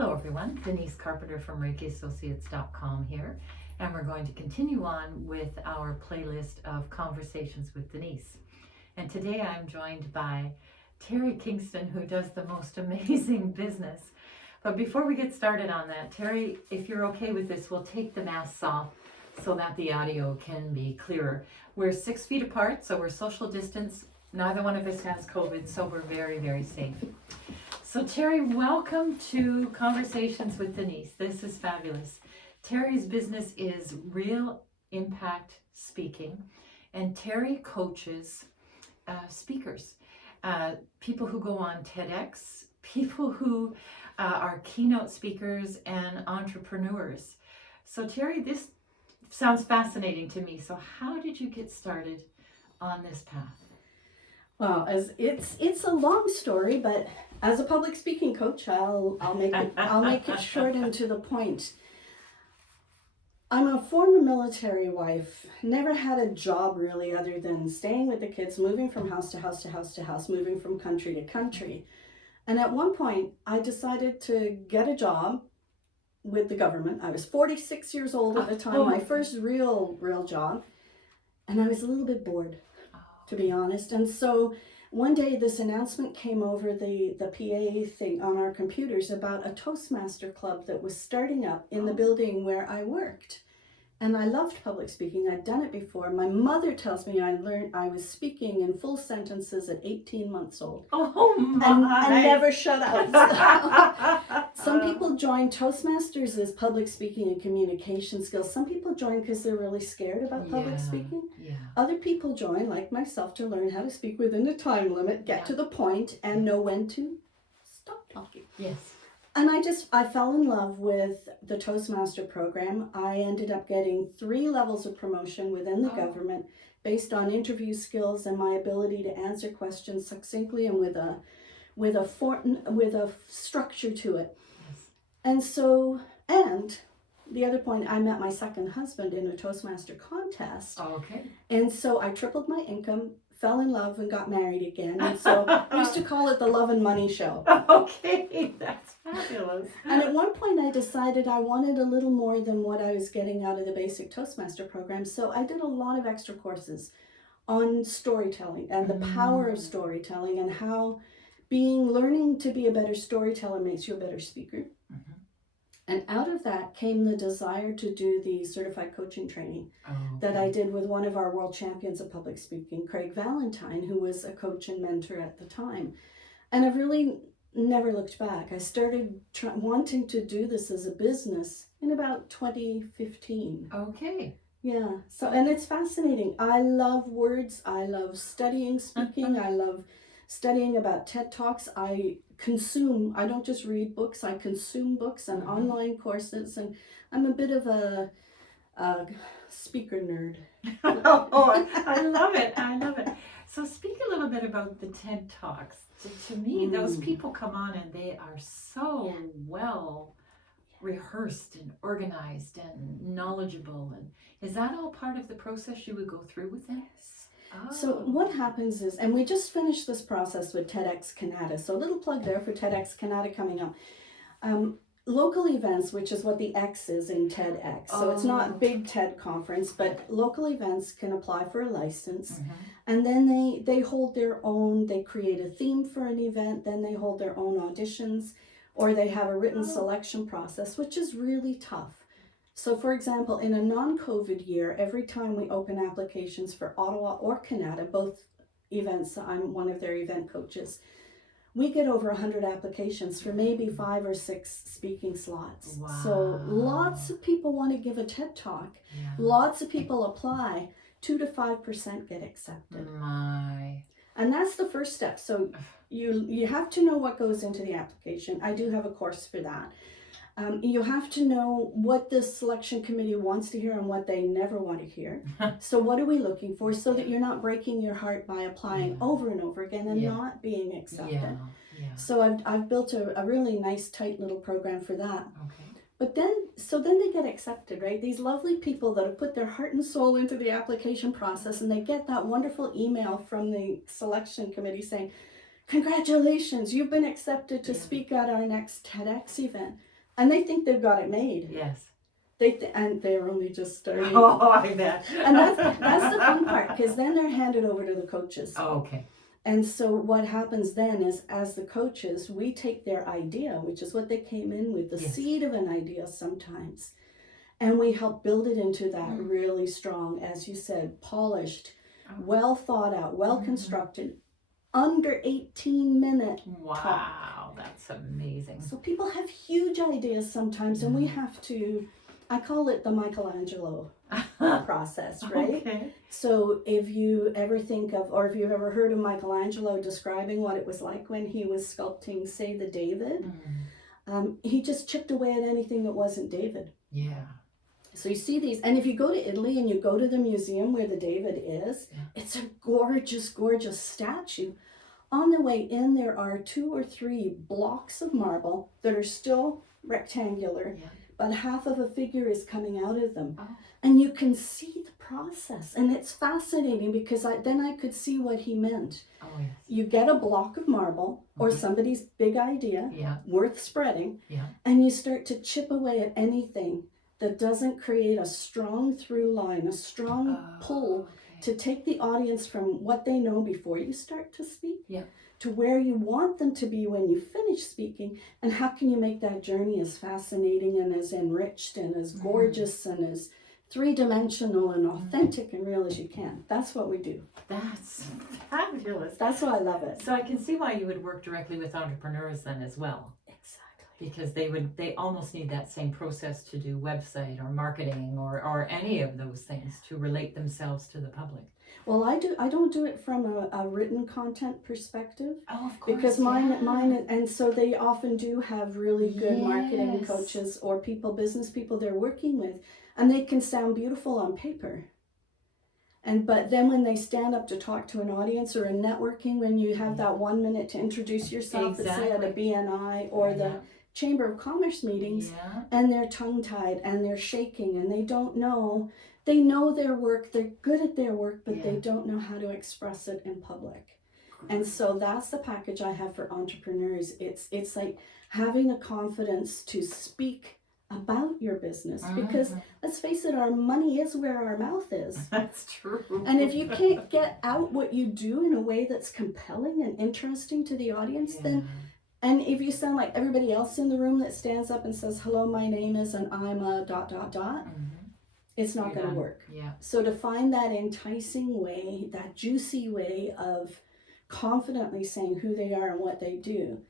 Hello everyone, Denise Carpenter from ReikiAssociates.com here, and we're going to continue on with our playlist of Conversations with Denise. And today I'm joined by Teri Kingston, who does the most amazing business. But before we get started on that, Teri, if you're okay with this, we'll take the masks off so that the audio can be clearer. We're 6 feet apart, so we're social distance. Neither one of us has COVID, so we're very, very safe. So Teri, welcome to Conversations with Denise. This is fabulous. Teri's business is Real Impact Speaking, and Teri coaches speakers, people who go on TEDx, people who are keynote speakers and entrepreneurs. So Teri, this sounds fascinating to me. So how did you get started on this path? Well, it's a long story, but as a public speaking coach, I'll make it short and to the point. I'm a former military wife, never had a job really other than staying with the kids, moving from house to house to house to house, moving from country to country. And at one point, I decided to get a job with the government. I was 46 years old at the time, my first real job, and I was a little bit bored, to be honest. And so one day this announcement came over the PA thing on our computers about a Toastmaster club that was starting up in the building where I worked. And I loved public speaking. I'd done it before. My mother tells me I was speaking in full sentences at 18 months old. Oh my! And never shut up. Some people join Toastmasters as public speaking and communication skills. Some people join because they're really scared about public speaking. Yeah. Other people join, like myself, to learn how to speak within a time limit, get to the point, and know when to stop talking. Yes. And I fell in love with the Toastmaster program. I ended up getting 3 levels of promotion within the government based on interview skills and my ability to answer questions succinctly and with a structure to it. Yes. And the other point, I met my second husband in a Toastmaster contest. Okay. And so I tripled my income, fell in love, and got married again. And so I used to call it the Love and Money Show. Okay, that's fabulous. And at one point I decided I wanted a little more than what I was getting out of the basic Toastmaster program. So I did a lot of extra courses on storytelling and the power of storytelling and how learning to be a better storyteller makes you a better speaker. Mm-hmm. And out of that came the desire to do the certified coaching training that I did with one of our world champions of public speaking, Craig Valentine, who was a coach and mentor at the time. And I've really never looked back. I started wanting to do this as a business in about 2015. Okay. Yeah. So, and it's fascinating. I love words. I love studying speaking. I love studying about TED Talks. I don't just read books, I consume books and online courses, and I'm a bit of a speaker nerd. I love it. So speak a little bit about the TED Talks. To me, those people come on and they are so well rehearsed and organized and knowledgeable. And is that all part of the process you would go through with them? Yes. So what happens is, and we just finished this process with TEDx Canada, so a little plug there for TEDx Canada coming up. Local events, which is what the X is in TEDx, so it's not big TED conference, but local events can apply for a license, and then they hold their own, they create a theme for an event, then they hold their own auditions, or they have a written selection process, which is really tough. So for example, in a non-COVID year, every time we open applications for Ottawa or Canada, both events, I'm one of their event coaches, we get over 100 applications for maybe 5 or 6 speaking slots. Wow. So lots of people want to give a TED Talk. Yeah. Lots of people apply. 2 to 5% get accepted. And that's the first step. So you have to know what goes into the application. I do have a course for that. You have to know what the selection committee wants to hear and what they never want to hear. So what are we looking for so that you're not breaking your heart by applying over and over again and not being accepted. So I've built a really nice, tight little program for that. Okay. But then they get accepted, right? These lovely people that have put their heart and soul into the application process, and they get that wonderful email from the selection committee saying, congratulations, you've been accepted to speak at our next TEDx event. And they think they've got it made. Yes. And they're only just starting. Oh, I bet. And that's the fun part, because then they're handed over to the coaches. Oh, okay. And so what happens then is, as the coaches, we take their idea, which is what they came in with, the seed of an idea sometimes, and we help build it into that really strong, as you said, polished, well thought out, well constructed, under 18-minute talk. Wow, that's amazing. So people have huge ideas sometimes, and we have to, I call it the Michelangelo process, right? Okay. So if you ever think of, or if you've ever heard of Michelangelo describing what it was like when he was sculpting, say, the David, he just chipped away at anything that wasn't David. Yeah. So you see these, and if you go to Italy and you go to the museum where the David is, it's a gorgeous, gorgeous statue. On the way in, there are 2 or 3 blocks of marble that are still rectangular, but half of a figure is coming out of them. Oh. And you can see the process, and it's fascinating, because then I could see what he meant. Oh, yes. You get a block of marble or somebody's big idea, worth spreading, and you start to chip away at anything that doesn't create a strong through line, a strong pull to take the audience from what they know before you start to speak to where you want them to be when you finish speaking, and how can you make that journey as fascinating and as enriched and as gorgeous and as three-dimensional and authentic and real as you can. That's what we do. That's fabulous. That's why I love it. So I can see why you would work directly with entrepreneurs then as well. Because they almost need that same process to do website or marketing or any of those things to relate themselves to the public. Well, I don't do it from a written content perspective. Oh, of course. Because mine, and so they often do have really good marketing coaches or business people they're working with, and they can sound beautiful on paper. But then when they stand up to talk to an audience or in networking, when you have that 1 minute to introduce yourself, say at a BNI or the Chamber of Commerce meetings, and they're tongue-tied and they're shaking and they don't know. They know their work, they're good at their work, but they don't know how to express it in public. And so that's the package I have for entrepreneurs. It's like having the confidence to speak about your business, because let's face it, our money is where our mouth is. That's true. And if you can't get out what you do in a way that's compelling and interesting to the audience, then, and if you sound like everybody else in the room that stands up and says, hello, my name is, and I'm a ... It's not going to work. So to find that enticing way, that juicy way of confidently saying who they are and what they do,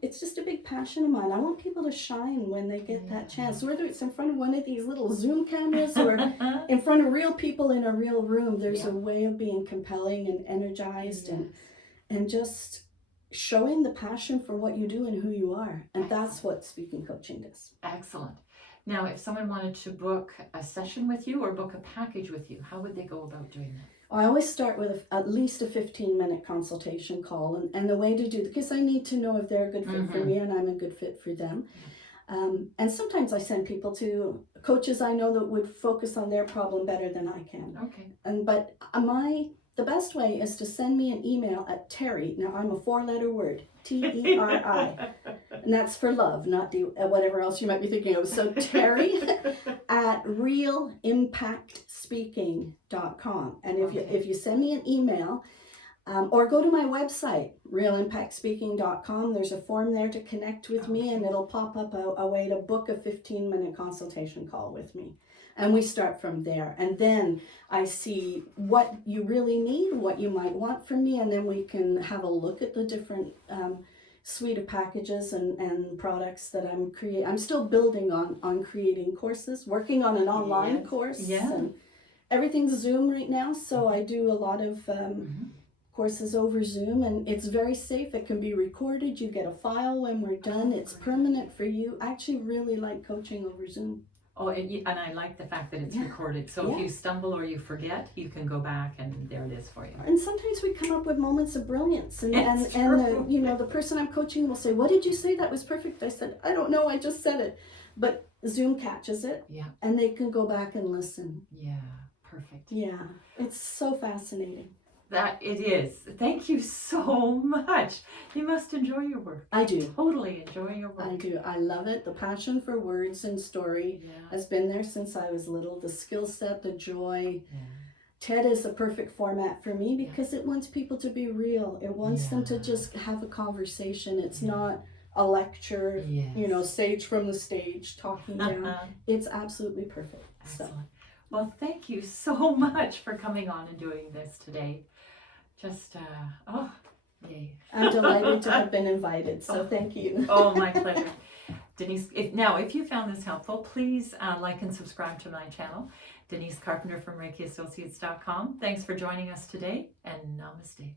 it's just a big passion of mine. I want people to shine when they get that chance, whether it's in front of one of these little Zoom cameras or in front of real people in a real room. There's a way of being compelling and energized and just showing the passion for what you do and who you are. And that's what speaking coaching does. Excellent. Now, if someone wanted to book a session with you or book a package with you, how would they go about doing that? I always start with at least a 15-minute consultation call. And the way to do it, because I need to know if they're a good fit for me and I'm a good fit for them. And sometimes I send people to coaches I know that would focus on their problem better than I can. Okay. But the best way is to send me an email at Teri. Now, I'm a 4-letter word, Teri. And that's for love, not whatever else you might be thinking of. So Teri at realimpactspeaking.com. And if you send me an email, or go to my website, realimpactspeaking.com, there's a form there to connect with me, and it'll pop up a way to book a 15-minute consultation call with me. And we start from there. And then I see what you really need, what you might want from me, and then we can have a look at the different suite of packages and products that I'm creating. I'm still building on creating courses, working on an online course. And everything's Zoom right now, so I do a lot of courses over Zoom, and it's very safe. It can be recorded. You get a file when we're done. It's permanent for you. I actually really like coaching over Zoom. Oh, and I like the fact that it's recorded. So if you stumble or you forget, you can go back and there it is for you. And sometimes we come up with moments of brilliance, and the person I'm coaching will say, "What did you say? That was perfect." I said, "I don't know. I just said it," but Zoom catches it, and they can go back and listen. Yeah, perfect. Yeah, it's so fascinating. That it is. Thank you so much. You must enjoy your work. I do. Totally enjoy your work. I do. I love it. The passion for words and story has been there since I was little. The skill set, the joy. Yeah. TED is a perfect format for me because it wants people to be real. It wants them to just have a conversation. It's not a lecture, sage from the stage, talking down. It's absolutely perfect. Excellent. Well, thank you so much for coming on and doing this today. Just, yay. I'm delighted to have been invited, so thank you. Oh, my pleasure. Denise, if you found this helpful, please like and subscribe to my channel. Denise Carpenter from ReikiAssociates.com. Thanks for joining us today, and namaste.